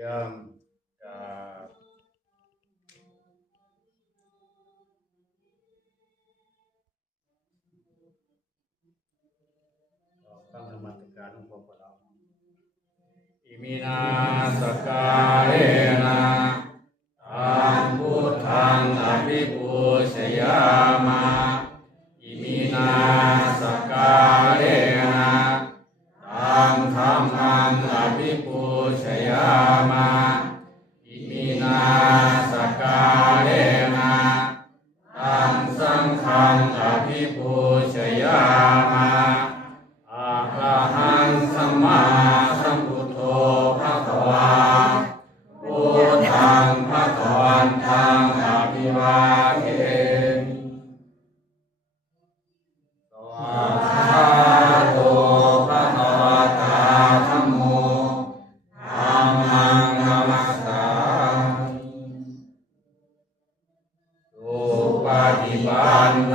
yang uh, ตั้งนมัสการหลวงพ่อพระเราอิมินาสการเรนะตังพุทธังอภิปูชยามะอิมินาสการเรนะตังธัมมังอภิปูชยามะอิมินาสการเรนะตังสังฆังอภิปูชยามะอะระหังสัมมาสัมพุทโธภะคะวาพุทธังภะคะวันตังอภิวาเทมิสวากขาโตภะคะวะตาธัมโมธัมมังนัมมัสสามิสุปฏิปันโน